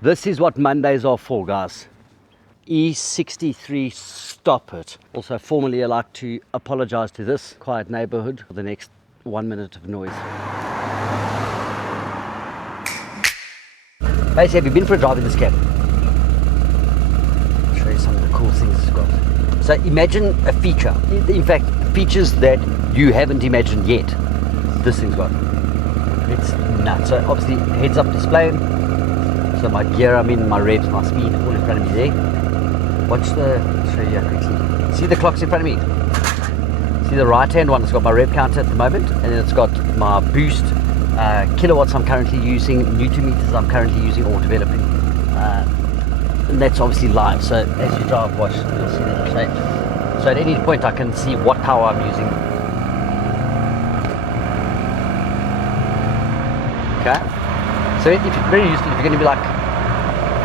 This is what Mondays are for, guys. E63 Stop It. Also, formally, I'd like to apologize to this quiet neighborhood for the next 1 minute of noise. Basically, have you been for a drive in this cab? I'll show you some of the cool things it's got. So imagine a feature, in fact, features that you haven't imagined yet. This thing's got. It's nuts. So obviously, heads-up display. So my gear I'm in, my revs, my speed, all in front of me there. Watch the, I'll show you quickly. See the clocks in front of me? See the right-hand one, it's got my rev counter at the moment, and then it's got my boost, kilowatts I'm currently using, Newton meters I'm currently using or developing. And that's obviously live, so as you drive, watch, you'll see that change. So at any point I can see what power I'm using. Okay? So if you're very useful, if you're going to be like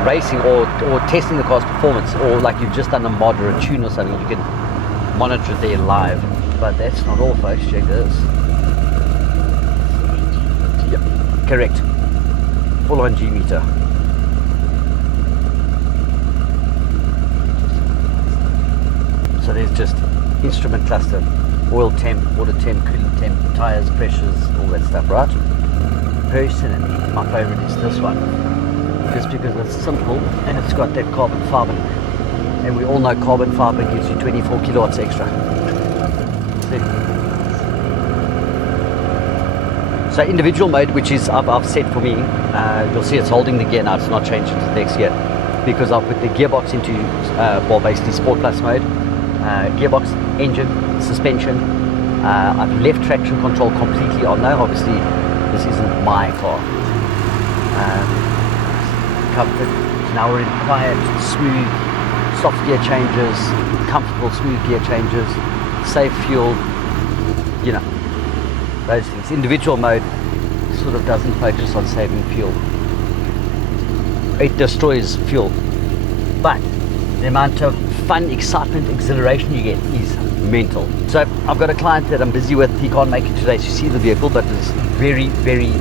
racing or testing the car's performance, or like you've just done a mod or a tune or something, you can monitor it there live. But that's not all, folks. Check this. Yep, correct. Full on G meter. So there's just instrument cluster, oil temp, water temp, cooling temp, tires, pressures, all that stuff, right? Personally, my favorite is this one, just because it's simple and it's got that carbon fiber, and we all know carbon fiber gives you 24 kilowatts extra. See? So individual mode, which is I've set for me, you'll see it's holding the gear now, it's not changing to the next gear, because I'll put the gearbox into well, basically Sport Plus mode. Gearbox, engine, suspension. I've left traction control completely on now. Obviously, this isn't my car. Comfort. Now we're in quiet, smooth, soft gear changes, comfortable, smooth gear changes, save fuel. You know, those things. Individual mode sort of doesn't focus on saving fuel. It destroys fuel, but the amount of fun, excitement, exhilaration you get is mental. So I've got a client that I'm busy with. He can't make it today to see the vehicle, but it's very, very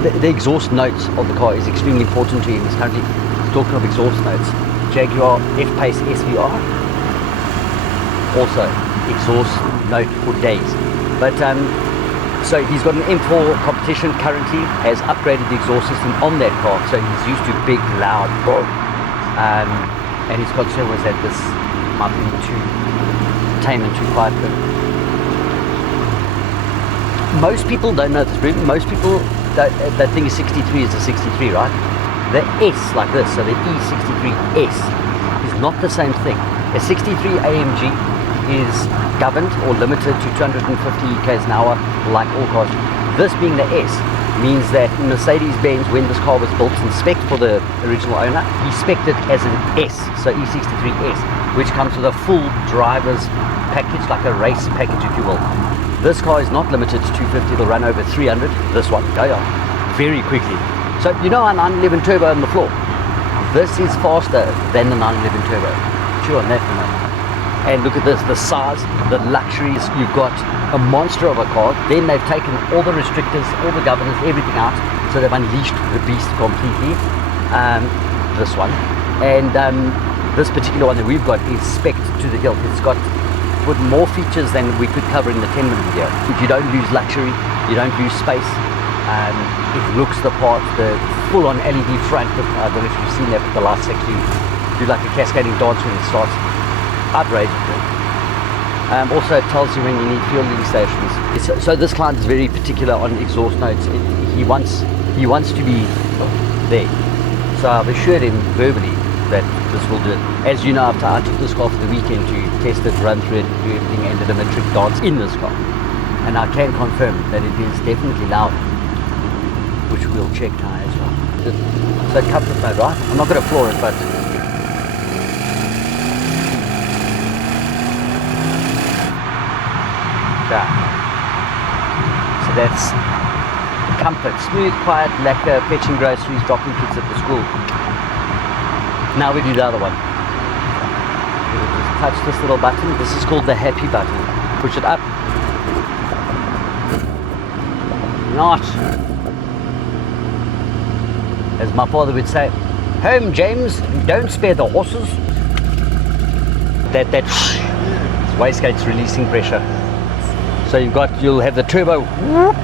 the exhaust notes of the car is extremely important to him. He's currently talking of exhaust notes. Jaguar F-Pace SVR, also exhaust note for days. But so he's got an M4 competition currently, has upgraded the exhaust system on that car, so he's used to big, loud, and his concern was that this might be too tame and too quiet. But most people don't know this, really. Most people that think a 63 is a 63, right? The S, like this, so the E63 S is not the same thing. A 63 AMG is governed or limited to 250 k's an hour, like all cars. This being the S means that Mercedes-Benz, when this car was built and spec'd for the original owner, he spec'd it as an S, so E63 S, which comes with a full driver's package, like a race package, if you will. This car is not limited to 250, it'll run over 300. This one, very quickly. So you know our 911 turbo on the floor? This is faster than the 911 turbo. Chew on that for a moment. And look at this, the size, the luxuries. You've got a monster of a car. Then they've taken all the restrictors, all the governors, everything out. So they've unleashed the beast completely. This one. And this particular one that we've got is spec'd to the hilt. It's got with more features than we could cover in the 10-minute video. If you don't lose luxury, you don't lose space. It looks the part, the full-on LED front. I don't know if you've seen that with the lights actually do like a cascading dance when it starts. Outrageous. Also it tells you when you need fueling stations. So this client is very particular on exhaust notes. He wants to be there. So I've assured him verbally that this will do it. As you know, I took this car for the weekend to test it, run through it, do everything, and did a metric dance in this car. And I can confirm that it is definitely loud, which we'll check now as well. So comfort mode, right? I'm not going to floor it, but so that's comfort, smooth, quiet, lacquer, fetching groceries, dropping kids at the school. Now we do the other one. We'll just touch this little button. This is called the happy button. Push it up. Not. As my father would say, home James, don't spare the horses. That wastegate's releasing pressure. So you'll have the turbo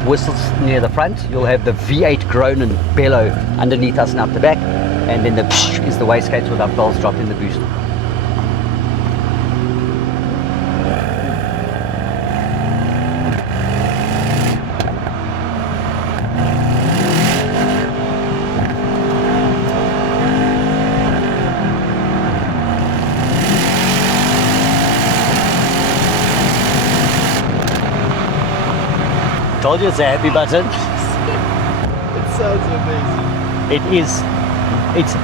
whistles near the front, you'll have the V8 groan and bellow underneath us and up the back, and then the is the wastegate with our bells dropping the boost. Told you it's a happy button. It sounds amazing. It is. It's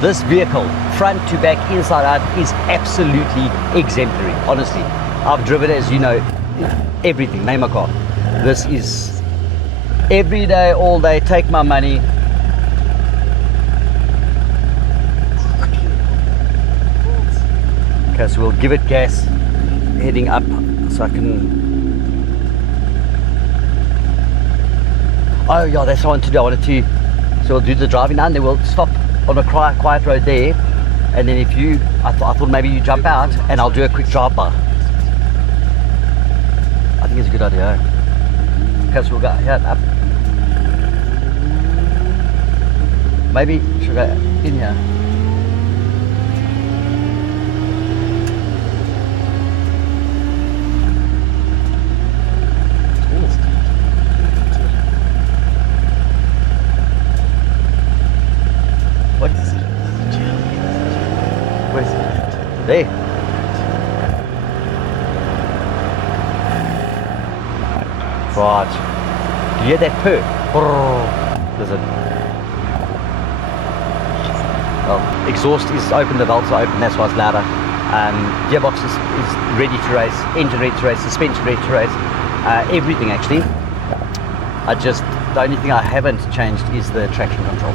this vehicle, front to back, inside out, is absolutely exemplary. Honestly, I've driven it, as you know, everything. Name a car. This is every day, all day. Take my money. Okay, so we'll give it gas, heading up, so I can. Oh yeah, that's what I wanted to do. I wanted to, so we'll do the driving now and then we'll stop on a quiet road there, and then if you, I thought maybe you jump out and I'll do a quick drive by. I think it's a good idea. Okay, so we'll go here up. Maybe should we go in here? What is it? Where's it? There. Right. Do you hear that purr? Listen. Well, exhaust is open, the valves are open, that's why it's louder. Gearbox is ready to race, engine ready to race, suspension ready to race, everything actually. The only thing I haven't changed is the traction control.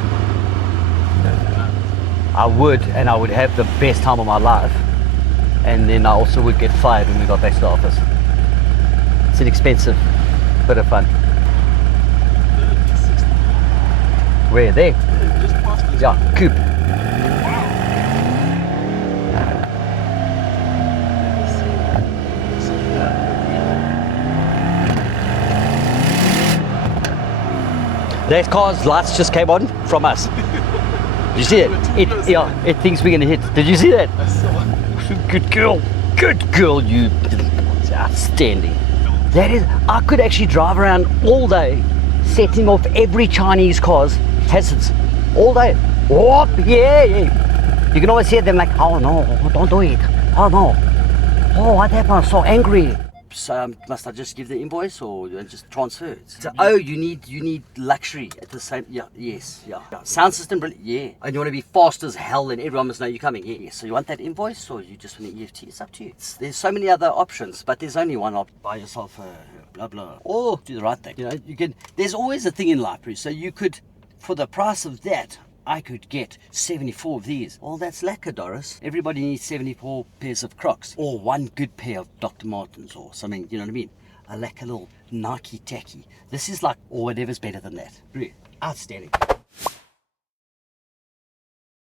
I would have the best time of my life, and then I also would get fired when we got back to the office. It's an expensive bit of fun. Where? There? Yeah, coupe. That car's lights just came on from us. Did you see it? It thinks we're gonna hit. Did you see that? I saw it. Good girl, you. It's outstanding. That is, I could actually drive around all day, setting off every Chinese car's hazards, all day. Whoop, yeah. You can always hear them like, oh no, don't do it. Oh no. Oh, what happened? I'm so angry. So must I just give the invoice or just transfer it? So, oh, you need luxury at the same. Yeah, yes, yeah. Sound system, brilliant. Yeah. And you want to be fast as hell, and everyone must know you're coming. Yeah. So you want that invoice or you just want an EFT? It's up to you. There's so many other options, but there's only one option. Buy yourself a blah blah, or do the right thing. You know, you can. There's always a thing in life, so you could, for the price of that, I could get 74 of these. Well, that's lacquer, Doris. Everybody needs 74 pairs of Crocs, or one good pair of Dr. Martens, or something, you know what I mean? A lacquer little Nike tacky. This is like, or whatever's better than that. Really outstanding.